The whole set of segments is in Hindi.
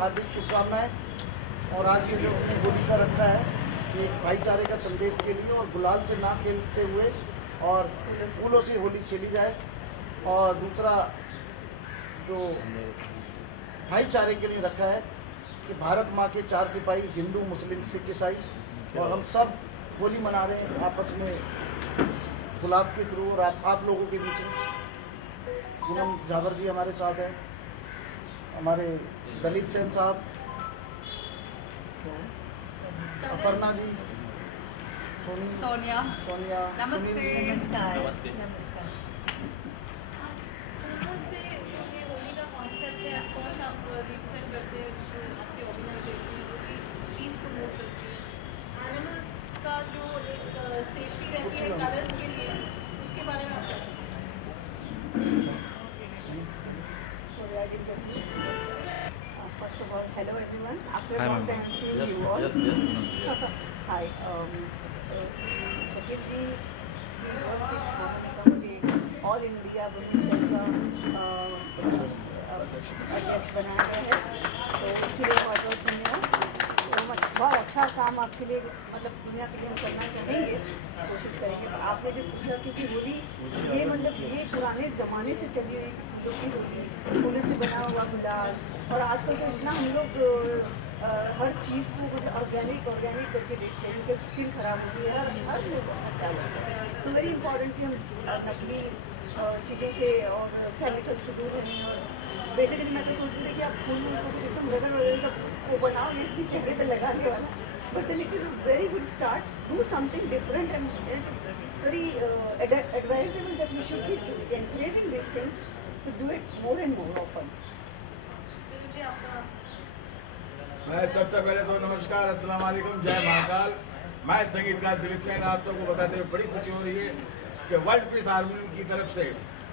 हार्दिक शुभकामनाएं। और आज ये जो हमने होली का रखा है, ये एक भाईचारे का संदेश के लिए, और गुलाल से ना खेलते हुए और फूलों से होली खेली जाए। और दूसरा जो भाईचारे के लिए रखा है कि भारत माँ के 4 सिपाही, हिंदू, मुस्लिम, सिख, ईसाई, और हम सब होली मना रहे हैं आपस में गुलाब के थ्रू। और आप लोगों के बीच में पूनम झावर जी हमारे साथ हैं, हमारे दलीप सेन साहब, अपर्णा जी, सोनिया, नमस्ते। सुनील, नमस्ते। नमस्कार। से जो ये होली का कॉन्सेप्ट है, ऑफकोर्स आप रिप्रेजेंट करते हैं जो आपकी ऑर्गेनाइजेशन जो कि पीस प्रमोट करती है। एनिमल्स का जो एक सेफ्टी रहती है कलर्स के लिए, उसके बारे में आप क्या कहेंगे? Sorry, I didn't get you. First of all, hello everyone. After a Hi, long ma'am. time seeing Yes, you all. yes. Hi. Shakeel जी की बहुत इस मामले का मुझे ऑल इंडिया वुमेन सेल का अध्यक्ष बनाया गया है, तो उसके लिए बहुत बहुत धन्यवाद। तो बहुत अच्छा काम आपके लिए, मतलब दुनिया के लिए हम करना चाहेंगे, कोशिश करेंगे। आपने जो पूछा कि होली ये मतलब ये पुराने ज़माने से चली हुई जो कि होली फूलों से बना हुआ गुलाल, और आजकल तो इतना हम लोग हर चीज़ को मतलब ऑर्गेनिक करके देखते हैं क्योंकि स्किन खराब होती है, हर चीज़ बहुत ख्याल रखते हैं। तो वेरी इंपॉर्टेंट कि हम नकली चीज़ों से और केमिकल से दूर रहें। और बेसिकली मैं तो सोच रही थी कि आप फूल को एकदम रगड़ वगैरह सब को बनाओ ये इसकी जगह पे लगाने वाला, but then it is a very good start, do something different and very advisable that we should be encouraging these things to do it more and more often. मुझे आपका मैं सबसे पहले तो नमस्कार, अस्सलाम वालेकुम, जय महाकाल। मैं संगीतकार दिलीप सेन आप सबको बताते हुए बड़ी खुशी हो रही है कि वर्ल्ड पीस आर्मी की तरफ से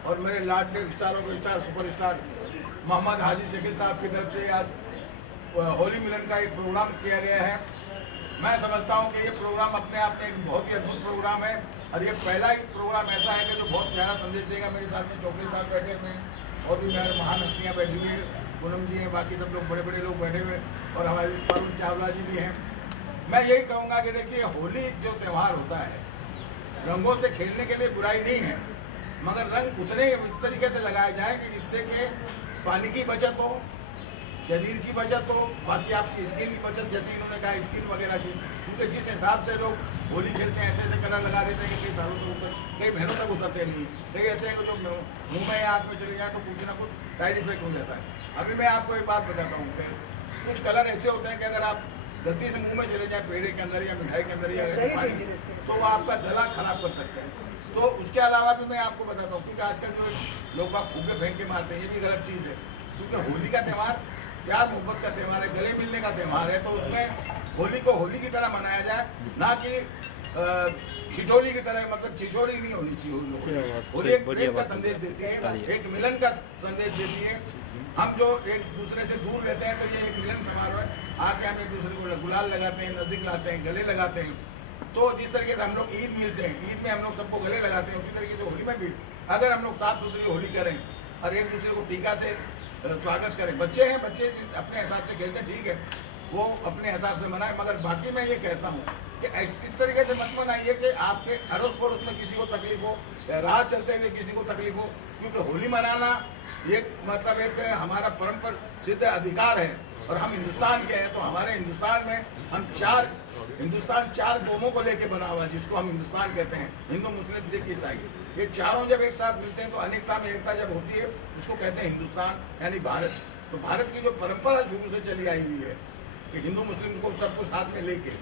और मेरे लाडले स्टारों को स्टार सुपरस्टार मोहम्मद हाजी शकील साहब की तरफ से आज होली मिलन का एक प्रोग्राम किया गया है। मैं समझता हूं कि ये प्रोग्राम अपने आप में एक बहुत ही अद्भुत प्रोग्राम है, और ये पहला ही प्रोग्राम ऐसा है कि जो बहुत प्यारा संदेश देगा। मेरे साथ में चौकड़ी साहब बैठे हुए हैं और भी मेरे महान हस्तियाँ बैठी हुई हैं, पूनम जी हैं, बाकी सब लोग बड़े बड़े लोग बैठे हुए, और हमारे वरुण चावला जी भी हैं। मैं यही कहूँगा कि देखिए, होली जो त्यौहार होता है, रंगों से खेलने के लिए बुराई नहीं है, मगर रंग उतने इस तरीके से लगाए जाए कि जिससे कि पानी की बचत हो, शरीर की बचत हो, बाकी आपकी स्किन की बचत, जैसे इन्होंने कहा स्किन वगैरह की, क्योंकि जिस हिसाब से लोग होली खेलते हैं ऐसे ऐसे कलर लगा देते हैं कि कई सालों तक कई महीनों तक उतरते नहीं, कई ऐसे हैं कि जो मुंह में हाथ में चले जाए तो कुछ ना कुछ साइड इफेक्ट हो जाता है। अभी मैं आपको एक बात बताता हूँ कि कुछ कलर ऐसे होते हैं कि अगर आप गलती से मुँह में चले जाए पेड़े के अंदर या मिठाई के अंदर या पानी, तो वो आपका गला खराब कर सकते हैं। तो उसके अलावा भी मैं आपको बताता हूँ, क्योंकि आजकल जो लोग बाग फूके फेंक के मारते हैं, ये भी गलत चीज़ है, क्योंकि होली का त्यौहार प्यार मोहब्बत का त्यौहार है, गले मिलने का त्यौहार है। तो उसमें होली को होली की तरह मनाया जाए, ना कि छिछोली की तरह, मतलब छिछोली नहीं होनी चाहिए। होली एक प्रेम का संदेश देती है, एक मिलन का संदेश देती है। हम जो एक दूसरे से दूर रहते हैं तो ये एक मिलन समारोह है, आके हम एक दूसरे को गुलाल लगाते हैं, नजदीक लाते हैं, गले लगाते हैं। तो जिस तरीके से हम लोग ईद मिलते हैं, ईद में हम लोग सबको गले लगाते हैं, उसी तरीके से होली में भी अगर हम लोग साफ सुथरी होली करें और एक दूसरे को टीका से स्वागत करें। बच्चे हैं, बच्चे अपने हिसाब से खेलते हैं, ठीक है, वो अपने हिसाब से मनाए, मगर बाकी मैं ये कहता हूँ कि इस तरीके से मत मनाइए कि आपके अड़ोस पड़ोस में किसी को तकलीफ हो, राह चलते हुए किसी को तकलीफ हो, क्योंकि होली मनाना ये मतलब एक हमारा परंपरा सिद्ध अधिकार है। और हम हिंदुस्तान के हैं, तो हमारे हिंदुस्तान में हिंदुस्तान चार कौमों को लेके बना हुआ है, जिसको हम हिंदुस्तान कहते हैं, हिंदू, मुस्लिम, सिख, ईसाई। ये चारों जब एक साथ मिलते हैं तो अनेकता में एकता जब होती है, उसको कहते हैं हिंदुस्तान, यानी भारत। तो भारत की जो परंपरा शुरू से चली आई हुई है कि हिंदू मुस्लिम को सबको साथ में लेके,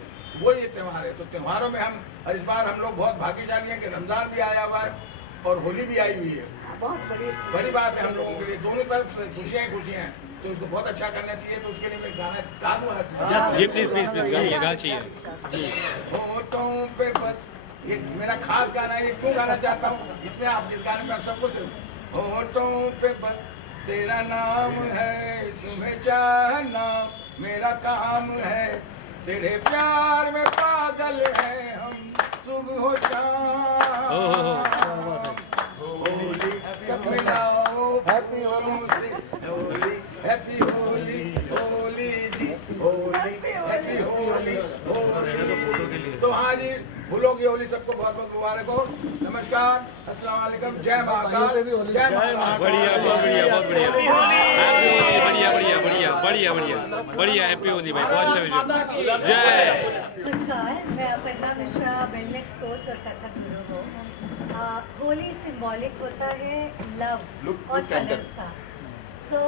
वो ये त्यौहार है। तो त्योहारों में हम, और इस बार हम लोग बहुत भाग्यशाली हैं कि रमज़ान भी आया हुआ है और होली भी आई हुई है। बहुत बड़ी बात है हम लोगों के लिए, दोनों तरफ से खुशियाँ ही खुशियाँ हैं, तो इसको बहुत अच्छा करना चाहिए। तो उसके लिए मैं गाना गा दूँ? जी प्लीज प्लीज प्लीज गाइए, गा चाहिए। होठों पे बस, ये मेरा खास गाना है, ये क्यों गाना चाहता हूँ, इसमें आप इस गाने में आप सबको से होठों पे बस तेरा नाम है, तुम्हें चाहना मेरा काम है, तेरे प्यार में पागल है हम सुबह हो शाम। होली सब मिलाओ, हैप्पी होली, हैप्पी होली, होली तो हाँ जी, फूलों की होली सबको बहुत बहुत मुबारक हो। नमस्कार, अस्सलाम वालेकुम, जय महाकाल, जय महाकाल। बढ़िया, बहुत बढ़िया, बहुत बढ़िया। हैप्पी होली, बढ़िया बढ़िया बढ़िया बढ़िया बढ़िया बढ़िया, हैप्पी होली भाई, बहुत अच्छा। जय। नमस्कार, मैं अपर्णा मिश्रा, वेलनेस कोच और कथक गुरु हूँ। होली सिंबॉलिक होता है लव और कलर्स का। सो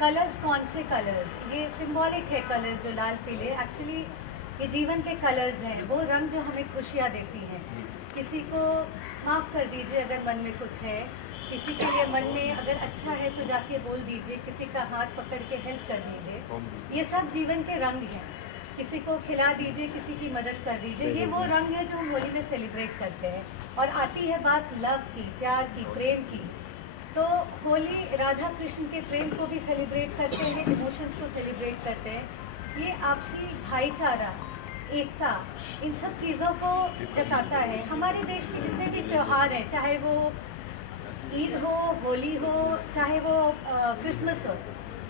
कलर्स, कौन से कलर्स? ये सिंबॉलिक है कलर्स जो लाल पीले, एक्चुअली ये जीवन के कलर्स हैं, वो रंग जो हमें खुशियाँ देती हैं। किसी को माफ़ कर दीजिए अगर मन में कुछ है, किसी के लिए मन में अगर अच्छा है तो जाके बोल दीजिए, किसी का हाथ पकड़ के हेल्प कर दीजिए। ये सब जीवन के रंग हैं। किसी को खिला दीजिए, किसी की मदद कर दीजिए, ये वो रंग है जो हम होली में सेलिब्रेट करते हैं। और आती है बात लव की, प्यार की, प्रेम की, तो होली राधा कृष्ण के प्रेम को भी सेलिब्रेट करते हैं, इमोशंस को सेलिब्रेट करते हैं। ये आपसी भाईचारा, एकता, इन सब चीज़ों को जताता है। हमारे देश के जितने भी त्यौहार हैं, चाहे वो ईद हो, होली हो, चाहे वो क्रिसमस हो,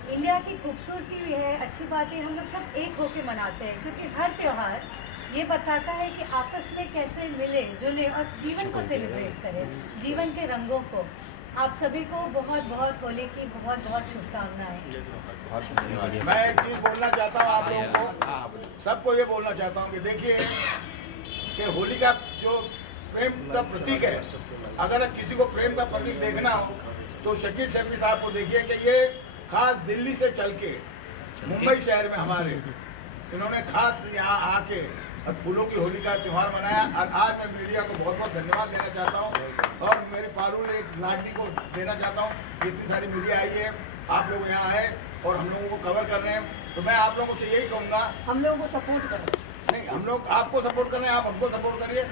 इंडिया की खूबसूरती भी है, अच्छी बात है, हम लोग सब एक होके मनाते हैं, क्योंकि हर त्यौहार ये बताता है कि आपस में कैसे मिले जुले और जीवन को सेलिब्रेट करें, जीवन के रंगों को। आप सभी को बहुत बहुत होली की बहुत बहुत शुभकामनाएं। मैं एक चीज बोलना चाहता हूँ आप लोगों को, सबको ये बोलना चाहता हूँ कि देखिए कि होली का जो प्रेम का प्रतीक है, अगर किसी को प्रेम का प्रतीक देखना हो तो शकील शफी साहब को देखिए कि ये खास दिल्ली से चल के मुंबई शहर में हमारे इन्होंने खास यहाँ आके और फूलों की होली का त्यौहार मनाया। और आज मैं मीडिया को बहुत बहुत धन्यवाद देना चाहता हूँ और मेरे पारुल एक लाडली को देना चाहता हूँ कि इतनी सारी मीडिया आई है, आप लोग यहाँ आए और हम लोगों को कवर कर रहे हैं। तो मैं आप लोगों से यही कहूँगा, हम लोगों को सपोर्ट करें। नहीं, हम लोग आपको सपोर्ट कर रहे हैं, आप हमको सपोर्ट करिए,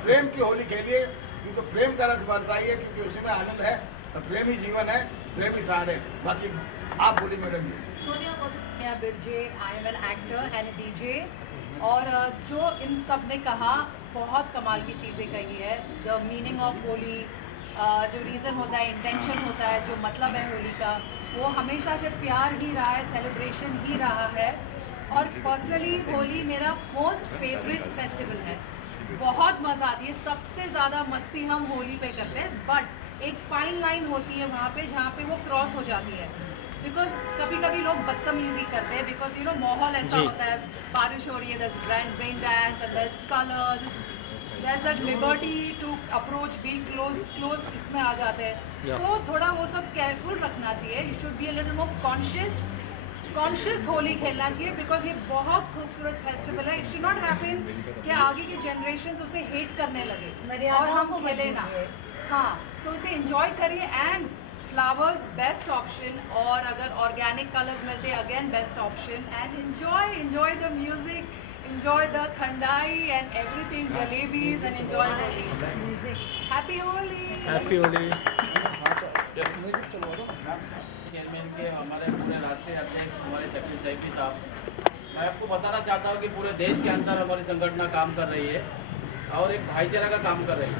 प्रेम की होली खेलिए, क्योंकि प्रेम का रस बरसाइए, क्योंकि उसी में आनंद है। प्रेम ही जीवन है, प्रेम ही सार है। बाकी आप बोलिए madam ji. Sonia Birje, I am an actor and DJ. और जो इन सब ने कहा, बहुत कमाल की चीज़ें कही है। द मीनिंग ऑफ होली, जो रीज़न होता है, इंटेंशन होता है, जो मतलब है होली का, वो हमेशा से प्यार ही रहा है, सेलिब्रेशन ही रहा है। और पर्सनली होली मेरा मोस्ट फेवरेट फेस्टिवल है। बहुत मज़ा आती है, सबसे ज़्यादा मस्ती हम होली पे करते हैं, बट एक फाइन लाइन होती है वहाँ पे जहाँ पे वो क्रॉस हो जाती है। बिकॉज कभी कभी लोग बदतमीजी करते हैं, बिकॉज यू नो माहौल ऐसा होता है, बारिश हो रही है, there's rain dance and there's colors, there's that liberty to approach, be close इसमें आ जाते हैं। So थोड़ा वो सब केयरफुल रखना चाहिए। You should be a little more conscious Holi खेलना चाहिए, बिकॉज ये बहुत खूबसूरत फेस्टिवल है। इट शुड नॉट हैपन कि आगे की जनरेशन उसे हेट करने लगे और हम खेले ना। हाँ, तो उसे इंजॉय करिए। एंड फ्लावर्स बेस्ट ऑप्शन, और अगर ऑर्गेनिक कलर्स मिलते हैं again best option. And enjoy the music, enjoy the thandai and everything, jalebis, and enjoy Holi. Happy Holi. Happy Holi. Chairman के हमारे पूरे राष्ट्रीय अध्यक्ष हमारे शकील सैफी साहब, मैं आपको बताना चाहता हूँ कि पूरे देश के अंदर हमारी संगठन काम कर रही है और एक भाईचारा का काम कर रही है।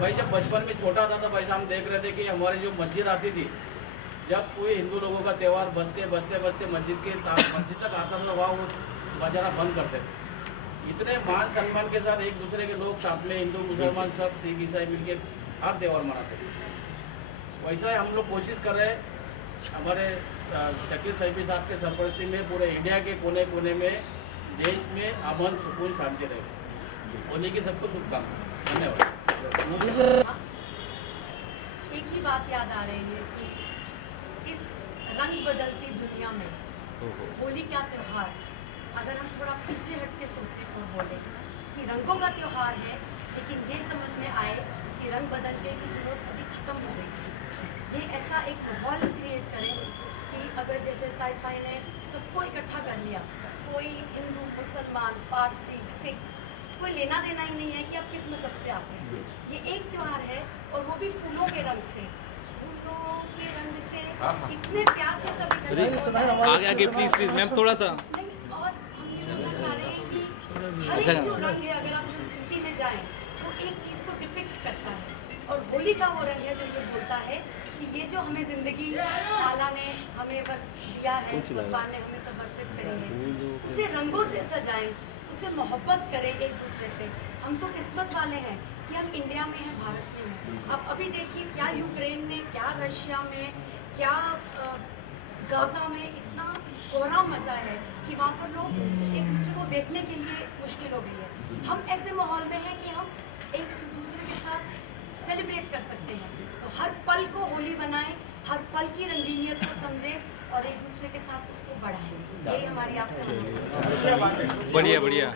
भाई जब बचपन में छोटा था तो भाई हम देख रहे थे कि हमारी जो मस्जिद आती थी, जब कोई हिंदू लोगों का त्यौहार बसते मस्जिद तक आता था तो वहाँ वो बजाना बंद करते थे। इतने मान सम्मान के साथ एक दूसरे के लोग साथ में, हिंदू मुसलमान सब सिख ईसाई मिलके हर त्यौहार मनाते थे। वैसा ही हम लोग कोशिश कर रहे हैं हमारे शकील सैफी साहब के सरपरस्ती में पूरे इंडिया के कोने कोने में, देश में अमन सुकून शांति रहे। होली की सबको शुभकामनाएं। धन्यवाद। एक ही बात याद आ रही है कि इस रंग बदलती दुनिया में होली का त्यौहार, अगर हम थोड़ा पीछे हट के सोचें और बोलें कि रंगों का त्यौहार है, लेकिन ये समझ में आए कि रंग बदलने की ज़रूरत अभी ख़त्म हो गई है। ये ऐसा एक माहौल क्रिएट करें कि अगर जैसे साइड भाई ने सबको इकट्ठा कर लिया, कोई हिंदू, मुसलमान, पारसी, सिख, कोई लेना देना ही नहीं है कि आप किस मज़हब से आते हैं। ये एक त्यौहार है और वो भी फूलों के रंग से, फूलों के रंग से इतने प्यार से सब इकट्ठे हो जाए। आगे आगे प्लीज मैम थोड़ा सा। नहीं, और हम ये बोलना चाह रहे हैं कि हर एक जो रंग है, अगर आप संस्कृति में जाएं तो एक चीज़ को डिपिक्ट करता है, और होली का वो रंग है जो ये बोलता है कि ये जो हमें ज़िंदगी ताला ने हमें दिया है, भगवान ने हमें समर्पित करी है, उसे रंगों से सजाएं, उससे मोहब्बत करें एक दूसरे से। हम तो किस्मत वाले हैं कि हम इंडिया में हैं, भारत में हैं। अब अभी देखिए क्या यूक्रेन में, क्या रशिया में, क्या गाज़ा में इतना कोहराम मचा है कि वहाँ पर लोग एक दूसरे को देखने के लिए मुश्किल हो गई है। हम ऐसे माहौल में हैं कि हम एक दूसरे के साथ सेलिब्रेट कर सकते हैं। तो हर पल को होली बनाएं, हर पल की रंगीनियत को समझें और एक दूसरे के साथ उसको बढ़ाएं। यही हमारी आपसे बढ़िया बढ़िया।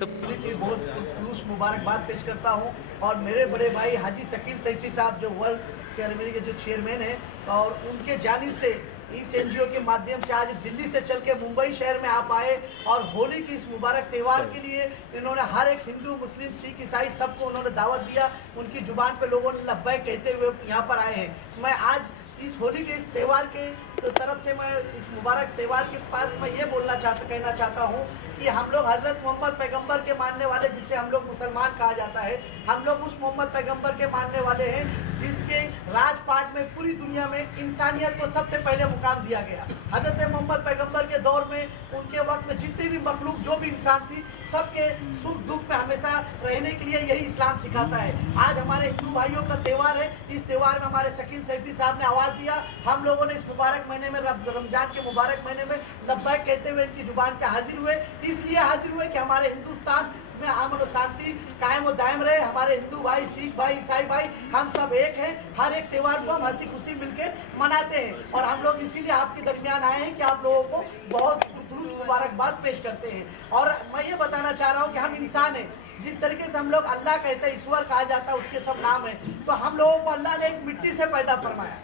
तो होली की बहुत खुलूस मुबारकबाद पेश करता हूँ। और मेरे बड़े भाई हाजी शकील सैफी साहब जो वर्ल्ड कैरमरी के जो चेयरमैन हैं, और उनके जानिब से इस एनजीओ के माध्यम से आज दिल्ली से चल के मुंबई शहर में आप आए और होली की इस मुबारक त्यौहार के लिए इन्होंने हर एक हिंदू, मुस्लिम, सिख, ईसाई सबको उन्होंने दावत दिया। उनकी जुबान पे लोगों ने लब्बैक कहते हुए यहाँ पर आए हैं। मैं आज इस होली के इस त्यौहार के तरफ से मैं इस मुबारक त्यौहार के पास मैं ये कहना चाहता हूँ कि हम लोग हज़रत मोहम्मद पैगंबर के मानने वाले, जिसे हम लोग मुसलमान कहा जाता है, हम लोग उस मोहम्मद पैगंबर के मानने वाले हैं जिसके राजपाट में पूरी दुनिया में इंसानियत को सबसे पहले मुकाम दिया गया। हज़रत मोहम्मद पैगंबर के दौर में, उनके वक्त में जितनी भी मखलूक जो भी इंसान थी, सबके सुख दुख में हमेशा रहने के लिए यही इस्लाम सिखाता है। आज हमारे हिंदू भाइयों का त्यौहार है। इस त्यौहार में हमारे शकील सैफी साहब ने आवाज़ दिया। हम लोगों ने इस मुबारक महीने में, रमजान के मुबारक महीने में लब्बैक कहते हुए इनकी जुबान पे हाजिर हुए। इसलिए हाजिर हुए कि हमारे हिंदुस्तान में अमन और शांति कायम और दायम रहे। हमारे हिंदू भाई, सिख भाई, ईसाई भाई, हम सब एक हैं। हर एक त्यौहार को हम हंसी खुशी मिलके मनाते हैं और हम लोग इसीलिए आपके दरमियान आए हैं कि आप लोगों को बहुत खुलूस मुबारकबाद पेश करते हैं। और मैं ये बताना चाह रहा हूँ कि हम इंसान हैं। जिस तरीके से हम लोग अल्लाह कहते हैं, ईश्वर कहा जाता है, उसके सब नाम है, तो हम लोगों को अल्लाह ने एक मिट्टी से पैदा फरमाया।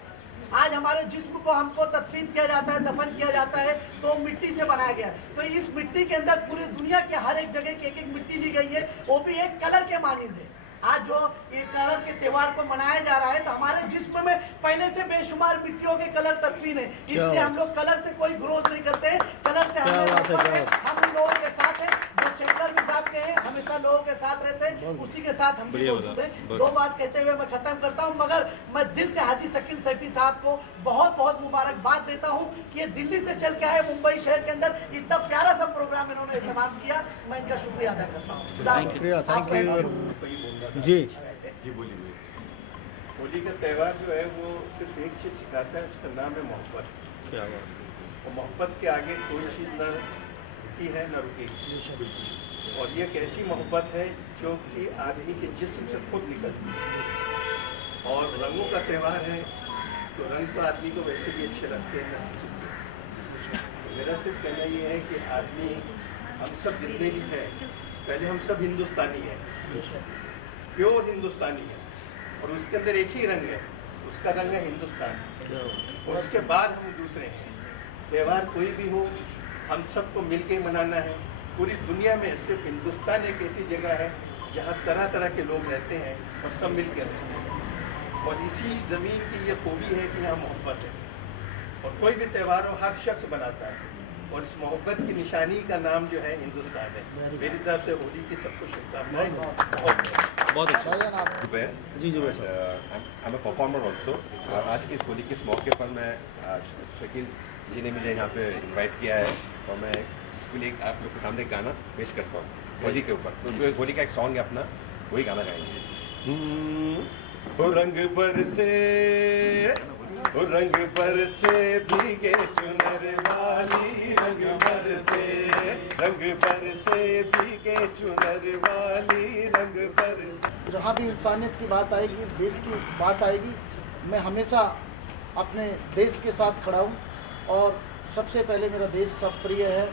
आज हमारे जिस्म को हमको तदफीन किया जाता है, दफन किया जाता है, तो मिट्टी से बनाया गया। तो इस मिट्टी के अंदर पूरी दुनिया के हर एक जगह की एक एक मिट्टी ली गई है, वो भी एक कलर के मानिंद है। आज जो ये कलर के त्यौहार को मनाया जा रहा है, तो हमारे जिस्म में पहले से बेशुमार मिट्टियों के कलर तदफीन है। इसलिए हम लोग कलर से कोई ग्रोथ नहीं करते, कलर से हम उन लोगों के साथ हैं जो सेक्टर मिजाज के हैं, हमेशा लोगों के साथ रहते हैं, उसी के साथ हम भी मौजूद हैं। दो बात कहते हुए मैं खत्म करता हूं, मगर मैं दिल से हाजी शकील सैफी साहब को बहुत बहुत मुबारकबाद देता हूं कि ये दिल्ली से चल के आए, मुंबई शहर के अंदर इतना प्यारा सा प्रोग्राम इन्होंने एहतमाम किया। मैं इनका शुक्रिया अदा करता हूँ। जी जी बोलिए। होली का त्यौहार जो है वो सिर्फ एक चीज़ सिखाता है, उसका नाम है मोहब्बत। क्या बात। और मोहब्बत के आगे कोई चीज़ न रुकी है न रुकेगी। और ये एक ऐसी मोहब्बत है जो कि आदमी के जिस्म से खुद निकलती है। और रंगों का त्यौहार है, तो रंग तो आदमी को वैसे भी अच्छे लगते हैं, किसी को। तो मेरा सिर्फ कहना ये है कि आदमी, हम सब जितने भी हैं, पहले हम सब हिंदुस्तानी हैं, प्योर हिंदुस्तानी है, और उसके अंदर एक ही रंग है, उसका रंग है हिंदुस्तान। और उसके बाद हम दूसरे हैं। त्यौहार कोई भी हो, हम सबको मिलके मनाना है। पूरी दुनिया में सिर्फ हिंदुस्तान एक ऐसी जगह है जहाँ तरह तरह के लोग रहते हैं और सब मिल के रहते हैं। और इसी ज़मीन की ये खूबी है कि यहाँ मोहब्बत है। और कोई भी त्यौहार हो, हर शख्स बनाता है, और इस मोहब्बत की निशानी का नाम जो है हिंदुस्तान है। मेरी तरफ से होली की सबको शुभकामनाएं। बहुत अच्छा। जी जी I'm a performer also। और आज की इस होली के इस मौके पर मैं शकील जी ने मुझे यहाँ पे इनवाइट किया है, और मैं इसके लिए आप लोग के सामने एक गाना पेश करता हूँ होली के ऊपर। तो जो होली का एक सॉन्ग है अपना, वही गाना गाएंगे। रंग बरसे, रंग बरसे भीगे चुनर वाली, रंग बरसे, रंग बरसे भीगे चुनर वाली, रंग बरसे। जहाँ भी इंसानियत की बात आएगी, इस देश की बात आएगी, मैं हमेशा अपने देश के साथ खड़ा हूँ। और सबसे पहले मेरा देश सब प्रिय है।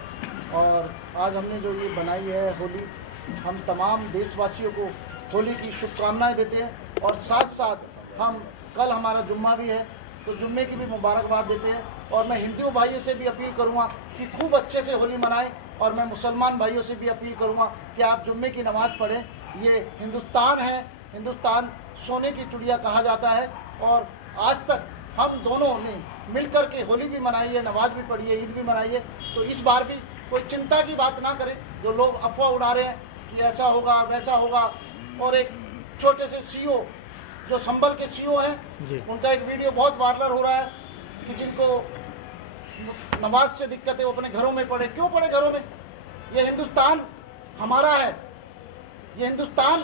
और आज हमने जो ये बनाई है होली, हम तमाम देशवासियों को होली की शुभकामनाएं देते हैं। और साथ साथ हम, कल हमारा जुम्मा भी है, तो जुम्मे की भी मुबारकबाद देते हैं। और मैं हिंदू भाइयों से भी अपील करूँगा कि खूब अच्छे से होली मनाएं। और मैं मुसलमान भाइयों से भी अपील करूँगा कि आप जुम्मे की नमाज़ पढ़ें। ये हिंदुस्तान है, हिंदुस्तान सोने की चिड़िया कहा जाता है। और आज तक हम दोनों ने मिल कर के होली भी मनाई है, नमाज भी पढ़ी है, ईद भी मनाई है। तो इस बार भी कोई चिंता की बात ना करें। जो लोग अफवाह उड़ा रहे हैं कि ऐसा होगा वैसा होगा, और एक छोटे से सीओ जो संभल के सीओ हैं, उनका एक वीडियो बहुत वायरल हो रहा है कि जिनको नमाज से दिक्कत है वो अपने घरों में पढ़े। क्यों पढ़े घरों में? ये हिंदुस्तान हमारा है, ये हिंदुस्तान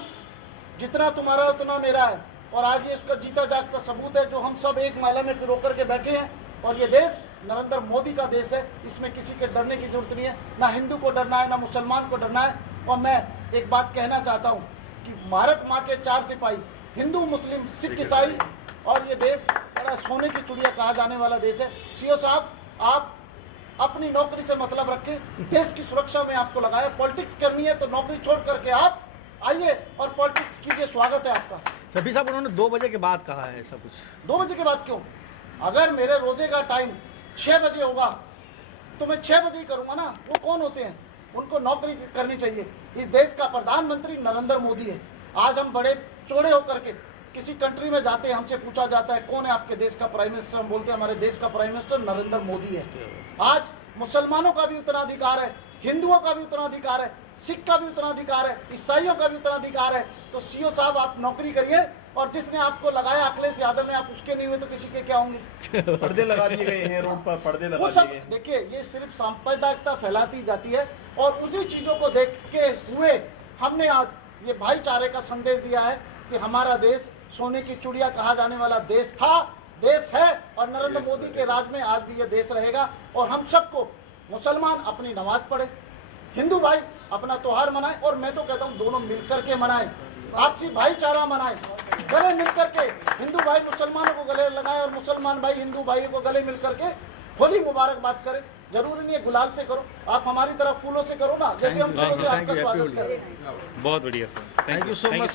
जितना तुम्हारा उतना मेरा है। और आज ये उसका जीता जागता सबूत है, जो हम सब एक माला में पिरो करके बैठे हैं। और ये देश नरेंद्र मोदी का देश है, इसमें किसी के डरने की जरूरत नहीं है, ना हिंदू को डरना है, ना मुसलमान को डरना है। और मैं एक बात कहना चाहता हूँ कि भारत माँ के 4 सिपाही, हिंदू, मुस्लिम, सिख, ईसाई, और ये देश बड़ा सोने की चिड़िया कहा जाने वाला देश है। सीओ साहब, आप अपनी नौकरी से मतलब रखें, देश की सुरक्षा में आपको लगाए। पॉलिटिक्स करनी है तो नौकरी छोड़ करके आप आइए और पॉलिटिक्स कीजिए, स्वागत है आपका। शफी साहब, उन्होंने 2 बजे के बाद कहा है ऐसा कुछ। 2 बजे के बाद क्यों? अगर मेरे रोजे का टाइम 6 बजे होगा तो मैं 6 बजे ही करूंगा ना। वो कौन होते हैं? उनको नौकरी करनी चाहिए। इस देश का प्रधानमंत्री नरेंद्र मोदी है। आज हम बड़े चौड़े होकर के किसी कंट्री में जाते हैं, हमसे पूछा जाता है कौन है आपके देश का प्राइम मिनिस्टर, हम बोलते हैं हमारे देश का प्राइम मिनिस्टर नरेंद्र मोदी है। आज मुसलमानों का भी उतना अधिकार है, हिंदुओं का भी उतना अधिकार है, सिख का भी उतना अधिकार है, ईसाइयों का भी उतना अधिकार है। तो सीओ साहब, आप नौकरी करिए, और जिसने आपको लगाया अखिलेश यादव ने, आप उसके नहीं हुए तो किसी के क्या होंगे? पर्दे लगा दिए गए हैं रोड पर, पर्दे वो लगा सब दिए गए। देखिए, ये सिर्फ सांप्रदायिकता फैलाती जाती है, और उसी चीजों को देख के हुए हमने आज ये भाईचारे का संदेश दिया है कि हमारा देश सोने की चिड़िया कहा जाने वाला देश था, देश है, और नरेंद्र मोदी के राज में आज भी ये देश रहेगा। और हम सबको, मुसलमान अपनी नमाज पढ़े, हिंदू भाई अपना त्योहार मनाए, और मैं तो कहता हूँ दोनों मिलकर के मनाएं, आपसी भाईचारा मनाएं, गले मिलकर के हिंदू भाई मुसलमानों को गले लगाएं और मुसलमान भाई हिंदू भाइयों को गले मिलकर के होली मुबारकबाद करें। जरूरी नहीं है गुलाल से करो, आप हमारी तरफ फूलों से करो ना, जैसे हम फूलों से आपका स्वागत करें। बहुत बढ़िया sir, thank you so much.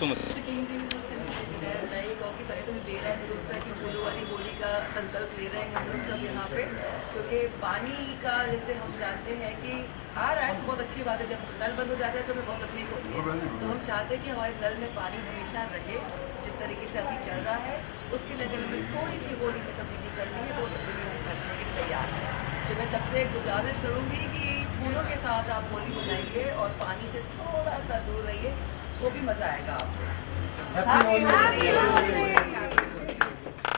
संकल्प ले रहे हैं हम लोग सब यहाँ पे, क्योंकि पानी का जैसे हम जानते हैं कि आ रहा है तो बहुत अच्छी बात है, जब नल बंद हो जाता है तो हमें बहुत तकलीफ होती है। तो हम चाहते हैं कि हमारे नल में पानी हमेशा रहे, जिस तरीके से अभी चल रहा है। उसके लिए अगर हमें थोड़ी सी होली में तब्दीली करनी है तो वो तब्दीली हम करने के लिए तैयार हैं। तो मैं सबसे एक गुजारिश करूँगी कि फूलों के साथ आप होली मनाइए और पानी से थोड़ा सा दूर रहिए, वो भी मज़ा आएगा आपको। हैप्पी होली।